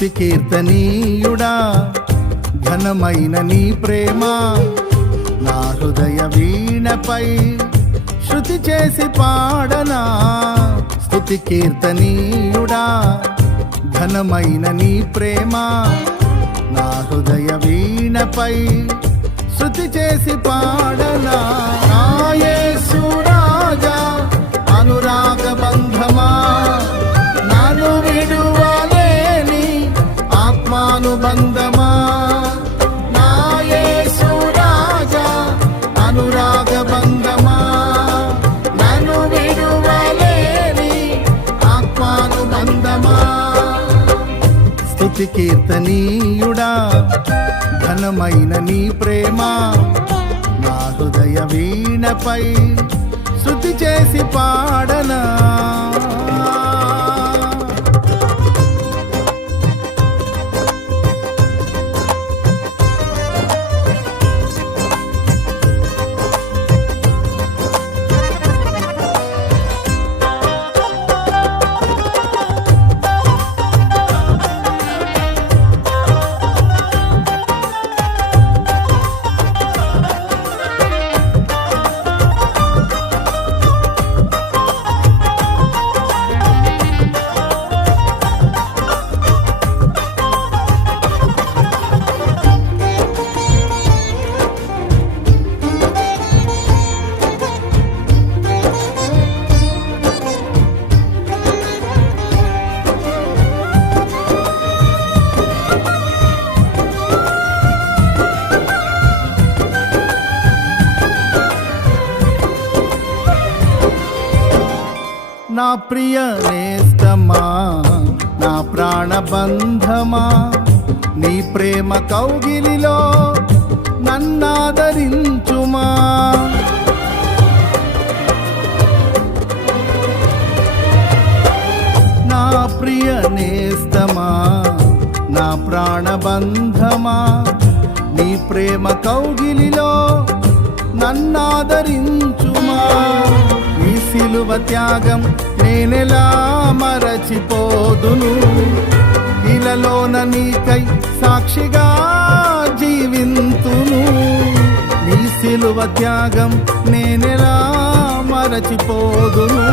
స్తుతి కీర్తనీయుడా ఘనమైన నీ ప్రేమ నా హృదయ వీణపై శృతి చేసి పాడనా. స్తుతి కీర్తనీయుడా ఘనమైన నీ ప్రేమ నా హృదయ వీణపై శృతి చేసి పాడనా. నా యేసు రాజా అనురాగ బంధమా నన్ను విడువలేని ఆత్మానుబంధమా. నా యేసు రాజా అనురాగ బంధమా నన్ను విడువలేని ఆత్మానుబంధమా. స్తుతి కీర్తనీయుడా ఘనమైన నీ ప్రేమ నా హృదయ వీణపై శృతి చేసి పాడనా. నా ప్రియ నేస్తమా నా ప్రాణబంధమా నీ ప్రేమ కౌగిలిలో నన్నాదరించుమా. నా ప్రియ నేస్తమా నా ప్రాణబంధమా నీ ప్రేమ కౌగిలిలో నన్నాదరించుమా. నీ సిలువ త్యాగం నేనెలా మరచిపోదును, ఇలలోన నీకై సాక్షిగా జీవింతును. నీ సిలువ త్యాగం నేనెలా మరచిపోదును,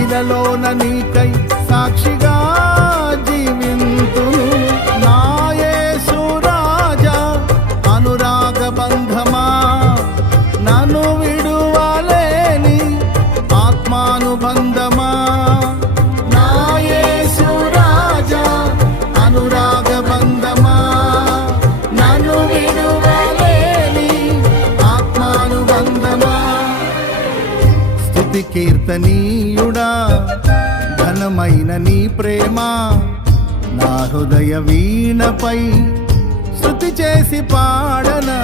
ఇలలోన నీకై సాక్షిగా జీవింతును. నా యేసు రాజా అనురాగ బంధమా నన్ను విడువలేని ఆత్మానుబంధమా. నా యేసు రాజా అనురాగ బంధమా నన్ను విడువలేని ఆత్మానుబంధమా. స్తుతి కీర్తనీయుడా ఘనమైన నీ ప్రేమ నా హృదయ వీణపై స్తుతి చేసి పాడనా.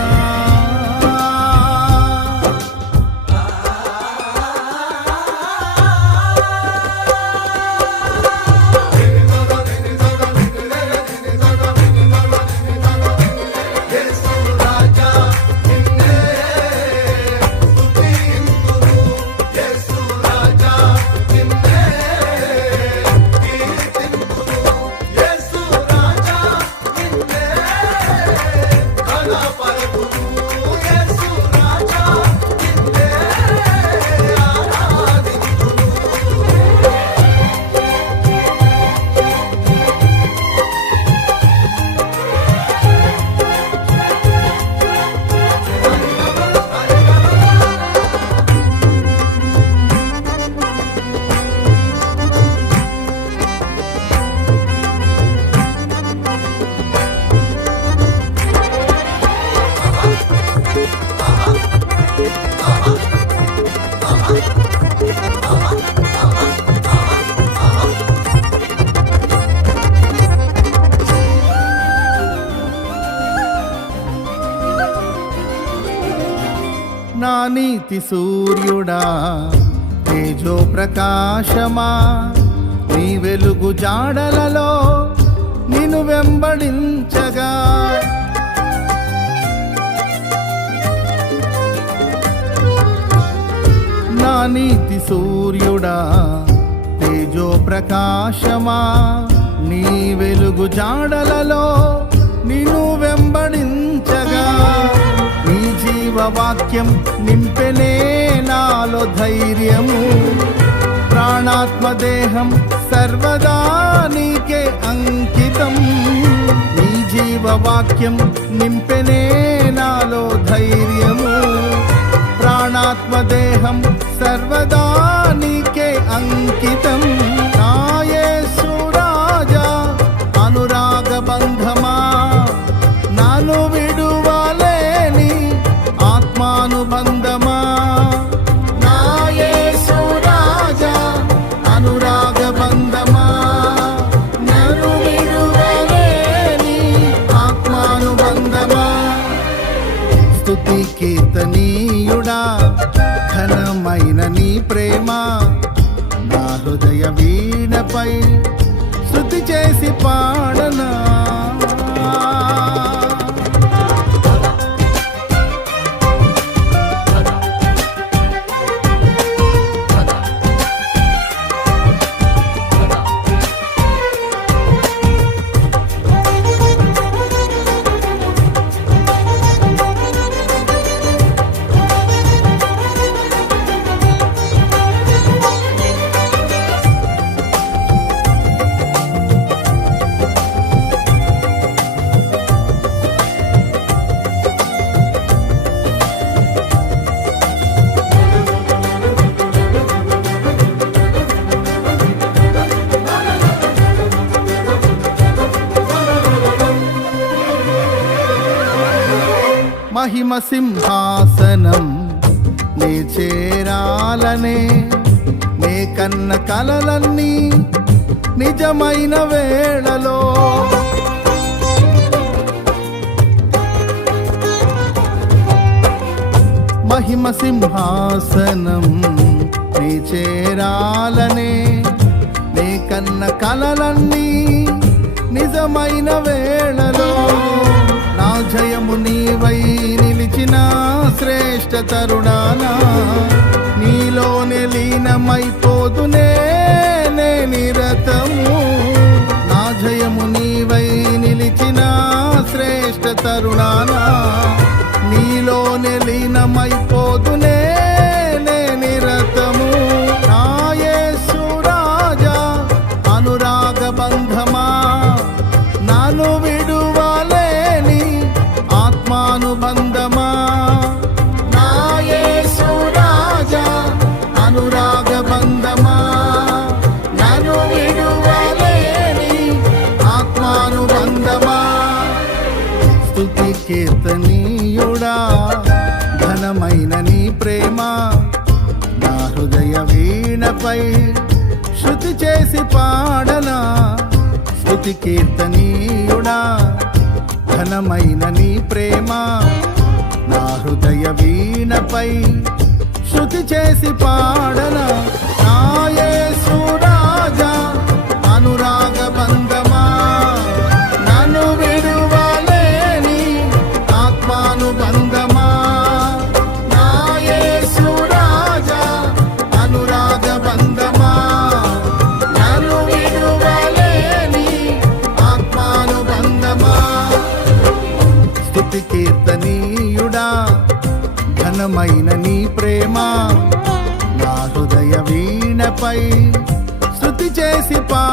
నా నీతి సూర్యుడా తేజో ప్రకాశమా నీ వెలుగు జాడలలో నిన్ను వెంబడించగా. నా నీతి సూర్యుడా తేజో ప్రకాశమా నీ వెలుగు జాడలలో నిన్ను వెంబడించగా నీ జీవవాక్యం నింపెనే నాలో ధైర్యము. ప్రాణాత్మ దేహం సర్వదా నీకే అంకితం. నీ జీవవాక్యం నింపెనే నాలో ధైర్యము. ప్రాణాత్మ దేహం సర్వదా నీకే అంకితం. నా యేసు రాజా అనురాగ బంధమా, నాను విడువలేని ఆత్మానుబంధమా. నా యేసు రాజా అనురాగ బంధమా, నాను విడువలేని ఆత్మానుబంధమా. స్తుతి కీర్తనీయుడా ఘనమైన నీ ప్రేమ నా హృదయ వీణపై స్తుతి చేసి పాడనా. మహిమ సింహాసనం నే చేరాలనే నే కన్న కలలన్నీ నిజమైన వేళలో మహిమ సింహాసనం నే చేరాలనే నే కన్న కలలన్నీ నిజమైన వేళలో నా జయము నీవై నిలిచిన శ్రేష్ఠ తరుణానా నీలోనే లీనమైపోదునే నే నిరతము. నా జయము నీవై నిలిచిన శ్రేష్ఠ తరుణానా నీలోనే లీనమైపోదునే నే నిరతము. నా యేసు రాజా అనురాగ బంధమా, నాను విడువలేని ఆత్మానుబంధమా. నా యేసు రాజా అనురాగ బంధమా, నాను విడువలేని ఆత్మానుబంధమా. స్తుతి కీర్తనీయుడా ఘనమైన నీ ప్రేమ నా హృదయ వీణపై శృతి చేసి పాడనా. స్తుతి కీర్తనీయుడా ఘనమైన నీ ప్రేమ నా హృదయ వీణపై శృతి చేసి పాడనా. నా యేసు రాజా అనురాగ బంధమా, నన్ను విడువలేని ఆత్మానుబంధమా. నా యేసు రాజా అనురాగ బంధమా, నన్ను విడువలేని ఆత్మానుబంధమా. స్తుతి కీర్తనీయుడా ఘనమైన నీ ప్రేమ నా హృదయ వీణపై శృతి చేసి పా